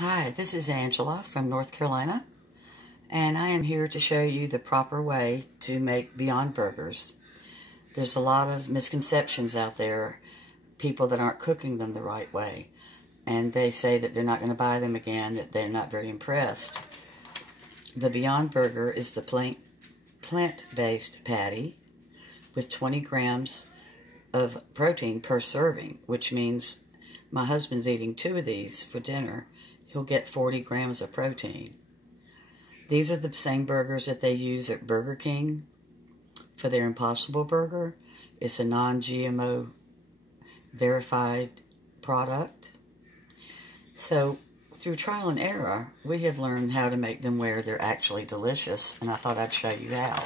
Hi, this is Angela from North Carolina, and I am here to show you the proper way to make Beyond Burgers. There's a lot of misconceptions out there, people that aren't cooking them the right way, and they say that they're not going to buy them again, that they're not very impressed. The Beyond Burger is the plant-based patty with 20 grams of protein per serving, which means my husband's eating 2 of these for dinner. He'll get 40 grams of protein. These are the same burgers that they use at Burger King for their Impossible Burger. It's a non-GMO verified product. So through trial and error, we have learned how to make them where they're actually delicious, and I thought I'd show you how.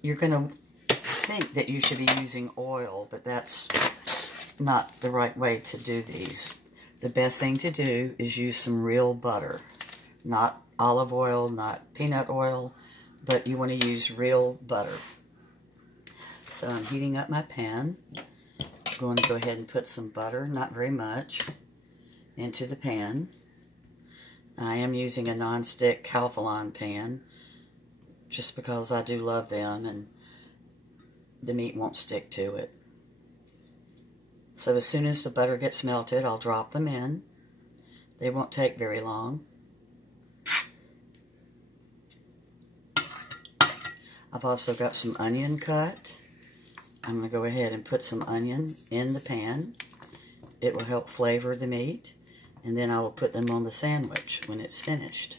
You're going to think that you should be using oil, but that's not the right way to do these. The best thing to do is use some real butter. Not olive oil, not peanut oil, but you want to use real butter. So I'm heating up my pan. I'm going to go ahead and put some butter, not very much, into the pan. I am using a non-stick Calphalon pan just because I do love them and the meat won't stick to it. So as soon as the butter gets melted, I'll drop them in. They won't take very long. I've also got some onion cut. I'm going to go ahead and put some onion in the pan. It will help flavor the meat. And then I will put them on the sandwich when it's finished.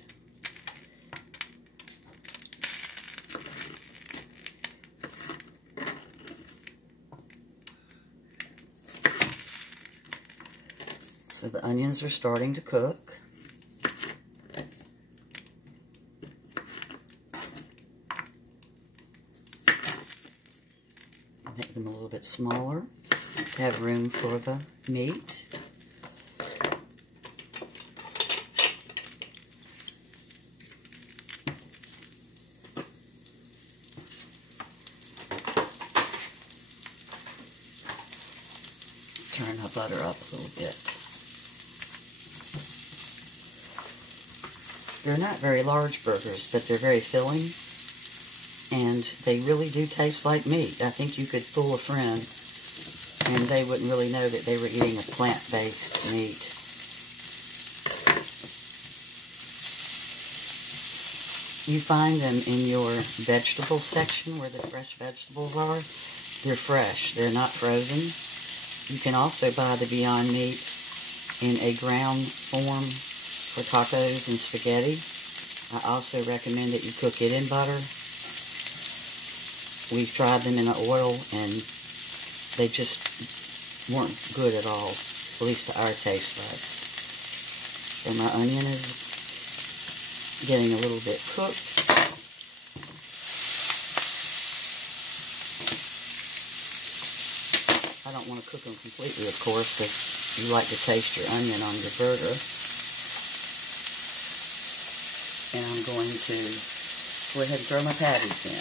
So the onions are starting to cook. Make them a little bit smaller to have room for the meat. Turn the butter up a little bit. They're not very large burgers, but they're very filling, and they really do taste like meat. I think you could fool a friend, and they wouldn't really know that they were eating a plant-based meat. You find them in your vegetable section where the fresh vegetables are. They're fresh. They're not frozen. You can also buy the Beyond Meat in a ground form for tacos and spaghetti. I also recommend that you cook it in butter. We've tried them in oil and they just weren't good at all, at least to our taste buds. So my onion is getting a little bit cooked. I don't want to cook them completely, of course, because you like to taste your onion on your burger. And I'm going to go ahead and throw my patties in.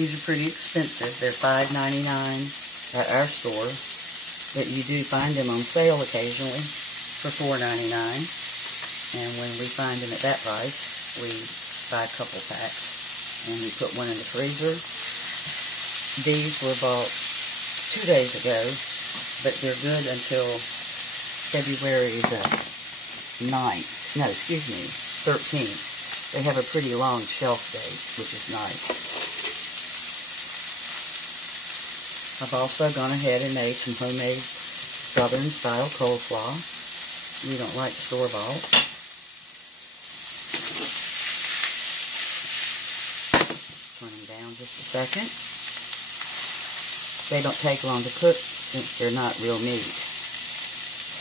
These are pretty expensive. They're $5.99 at our store, but you do find them on sale occasionally for $4.99. And when we find them at that price, we buy a couple packs and we put one in the freezer. These were bought 2 days ago, but they're good until February the 9th. No, excuse me, 13th. They have a pretty long shelf date, which is nice. I've also gone ahead and made some homemade Southern style coleslaw. We don't like store-bought. Turn them down just a second. They don't take long to cook since they're not real meat,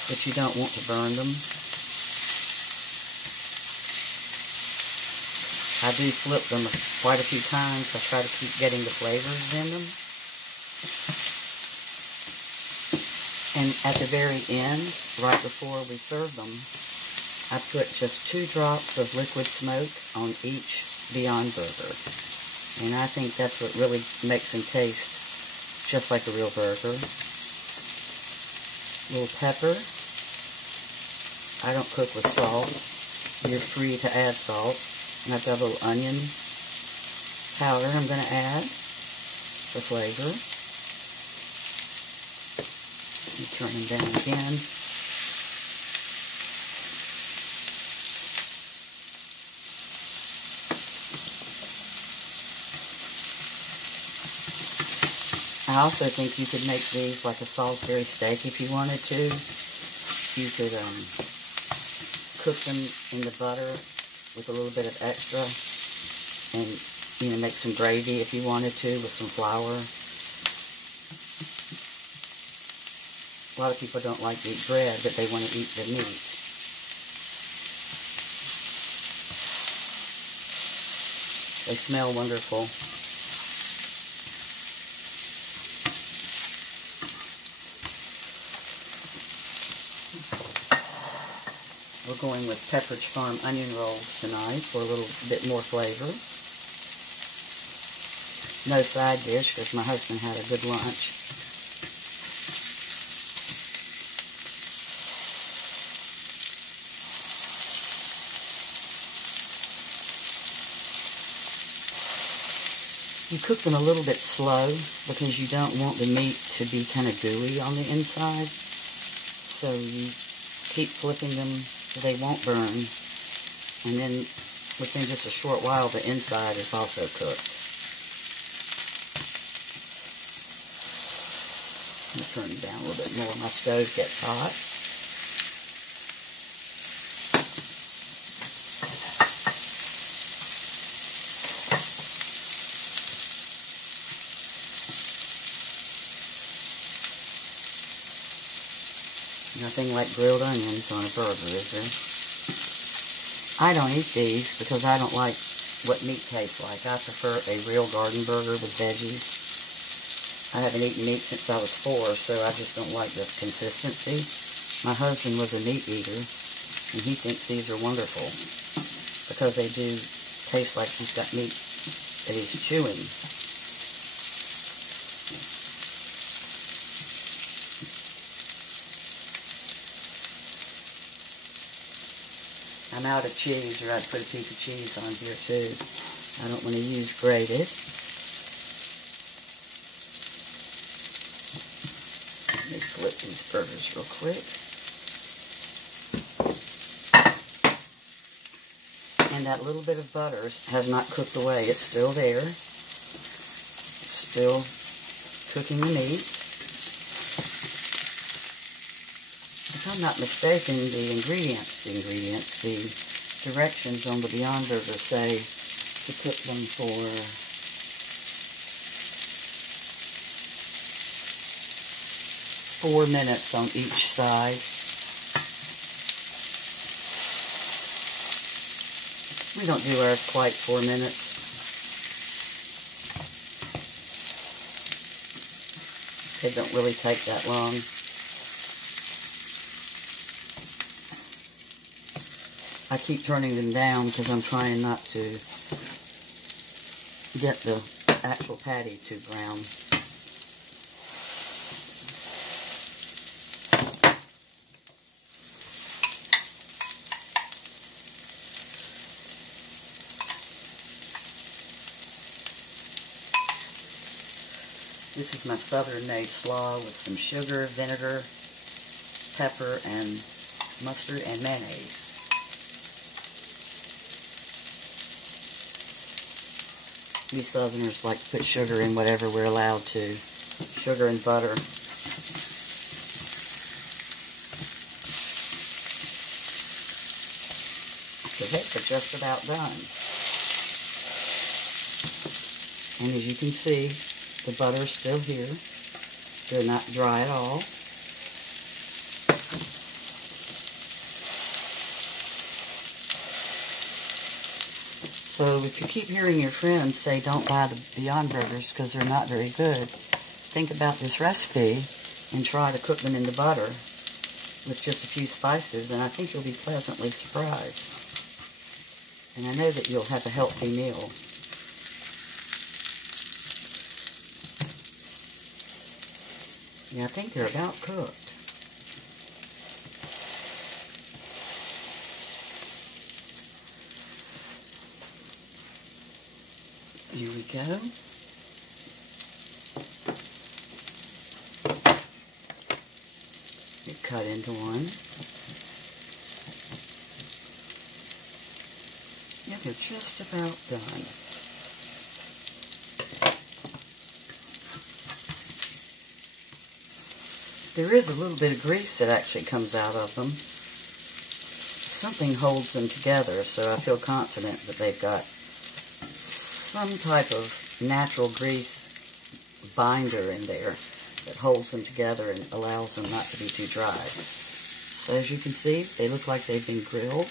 but you don't want to burn them. I do flip them quite a few times. I try to keep getting the flavors in them. And at the very end, right before we serve them, I put just 2 drops of liquid smoke on each Beyond Burger. And I think that's what really makes them taste just like a real burger. A little pepper. I don't cook with salt. You're free to add salt. And I've got a little onion powder I'm going to add for flavor. Let me turn them down again. I also think you could make these like a Salisbury steak if you wanted to. You could cook them in the butter with a little bit of extra and, you know, make some gravy if you wanted to with some flour. A lot of people don't like to eat bread, but they want to eat the meat. They smell wonderful. We're going with Pepperidge Farm onion rolls tonight for a little bit more flavor. No side dish because my husband had a good lunch. You cook them a little bit slow because you don't want the meat to be kind of gooey on the inside. So you keep flipping them so they won't burn. And then within just a short while, the inside is also cooked. I'm going to turn it down a little bit more. My stove gets hot. Nothing like grilled onions on a burger, is there? I don't eat these because I don't like what meat tastes like. I prefer a real garden burger with veggies. I haven't eaten meat since I was 4, so I just don't like the consistency. My husband was a meat eater, and he thinks these are wonderful because they do taste like he's got meat that he's chewing. I'm out of cheese, or I'd put a piece of cheese on here too. I don't want to use grated. Let me flip these burgers real quick. And that little bit of butter has not cooked away. It's still there. It's still cooking the meat. If I'm not mistaken, the directions on the Beyond Burger say to cook them for 4 minutes on each side. We don't do ours quite 4 minutes. They don't really take that long. I keep turning them down because I'm trying not to get the actual patty too brown. This is my southern-made slaw with some sugar, vinegar, pepper, and mustard and mayonnaise. We Southerners like to put sugar in whatever we're allowed to. Sugar and butter. So they're just about done. And as you can see, the butter's still here. They're not dry at all. So if you keep hearing your friends say don't buy the Beyond Burgers because they're not very good, think about this recipe and try to cook them in the butter with just a few spices, and I think you'll be pleasantly surprised. And I know that you'll have a healthy meal. Yeah, I think they're about cooked. Here we go. You cut into one. Yeah, they're just about done. There is a little bit of grease that actually comes out of them. Something holds them together, so I feel confident that they've got some type of natural grease binder in there that holds them together and allows them not to be too dry. So as you can see, they look like they've been grilled.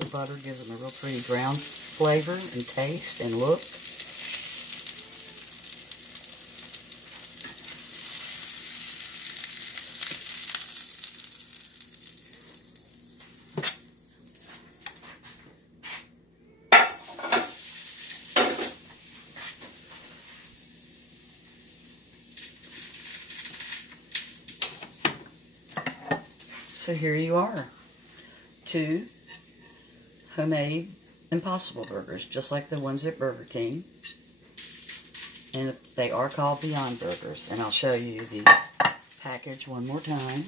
The butter gives them a real pretty brown flavor and taste and look. So here you are, 2 homemade Impossible Burgers, just like the ones at Burger King. And they are called Beyond Burgers. And I'll show you the package one more time.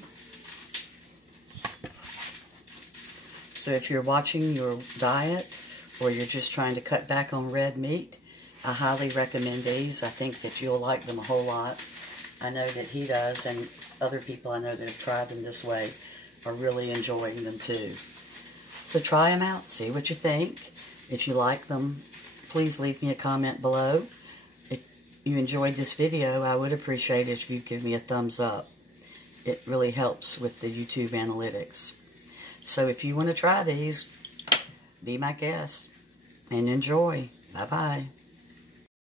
So if you're watching your diet or you're just trying to cut back on red meat, I highly recommend these. I think that you'll like them a whole lot. I know that he does, and other people I know that have tried them this way are really enjoying them too. So try them out, see what you think. If you like them, please leave me a comment below. If you enjoyed this video, I would appreciate it if you give me a thumbs up. It really helps with the YouTube analytics. So if you want to try these, be my guest and enjoy. Bye-bye.